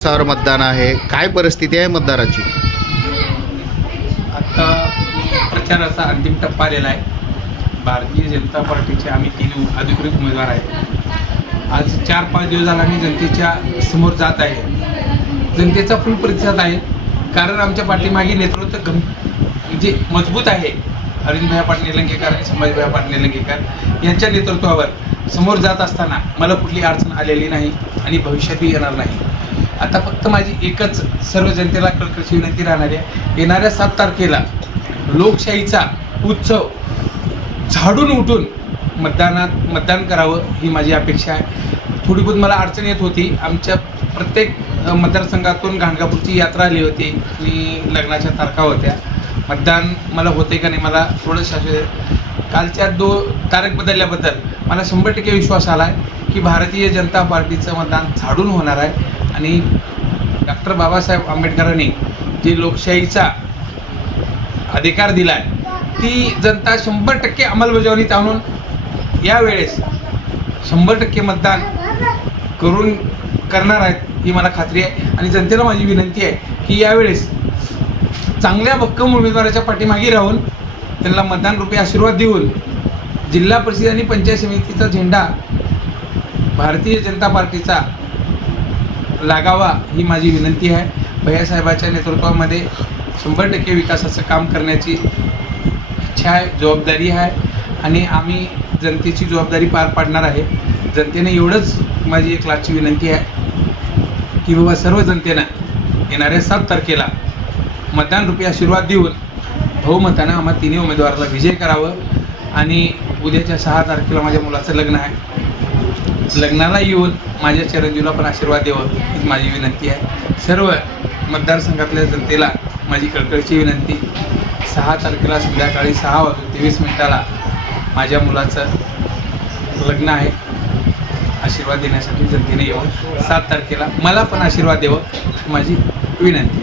सावर मतदान आहे. काय परिस्थिती आहे मतदाराची? आता प्रचाराचा अंतिम टप्पा आलेला आहे. भारतीय जनता पार्टीचे आम्ही तीन अधिकृत उमेदवार आहेत. आज चार पाच दिवस झाला आम्ही जनतेच्या समोर जात आहे. जनतेचा फुल प्रतिसाद आहे. कारण आमच्या पाठीमागे नेतृत्व गम म्हणजे मजबूत आहे. अरविंदभाई पाटील निलंगेकर आणि संभाजीभाई पाटील निलंगेकर यांच्या नेतृत्वावर समोर जात असताना मला कुठली अडचण आलेली नाही आणि भविष्यातही येणार नाही. आता फक्त माझी एकच सर्व जनतेला कळकळची विनंती राहणार आहे. येणाऱ्या सात तारखेला लोकशाहीचा उत्सव झाडून उठून मतदानात मतदान करावं ही माझी अपेक्षा आहे. थोडी बहुत मला अडचण येत होती. आमच्या प्रत्येक मतदारसंघातून गाणगापूरची यात्रा आली होती आणि लग्नाच्या तारखा होत्या. मतदान मला होते का नाही मला थोडं शाश्वत कालच्या दो तारीख बदलल्याबद्दल मला शंभर टक्के विश्वास आला आहे की भारतीय जनता पार्टीचं मतदान झाडून होणार आहे. आणि डॉक्टर बाबासाहेब आंबेडकरांनी जी लोकशाहीचा अधिकार दिला आहे ती जनता शंभर टक्के अंमलबजावणीत आणून यावेळेस शंभर टक्के मतदान करून करणार आहेत ही मला खात्री आहे. आणि जनतेला माझी विनंती आहे की यावेळेस चांगल्या भक्कम उमेदवाराच्या पाठीमागे राहून त्यांना मतदान रुपये आशीर्वाद देऊन जिल्हा परिषद आणि पंचायत समितीचा झेंडा भारतीय जनता पार्टीचा लागावा ही माझी विनंती आहे. भैयासाहेबाच्या नेतृत्वामध्ये शंभर टक्के विकासाचं काम करण्याची इच्छा आहे जबाबदारी आहे आणि आम्ही जनतेची जबाबदारी पार पाडणार आहे. जनतेने एवढंच माझी एक लाखची विनंती आहे की बाबा सर्व जनतेनं येणाऱ्या सात तारखेला मतदान रुपये आशीर्वाद देऊन बहुमतानं आम्हा तिन्ही उमेदवाराला विजय करावं आणि उद्याच्या सहा तारखेला माझ्या मुलाचं लग्न आहे. लग्नाला येऊन माझ्या चिरंजीवला पण आशीर्वाद द्यावा हीच माझी विनंती आहे. सर्व मतदारसंघातल्या जनतेला माझी कळकळची विनंती. सहा तारखेला संध्याकाळी सहा वाजून तेवीस मिनिटाला माझ्या मुलाचं लग्न आहे. आशीर्वाद देण्यासाठी जनतेने येऊन सात तारखेला मला पण आशीर्वाद द्यावं माझी विनंती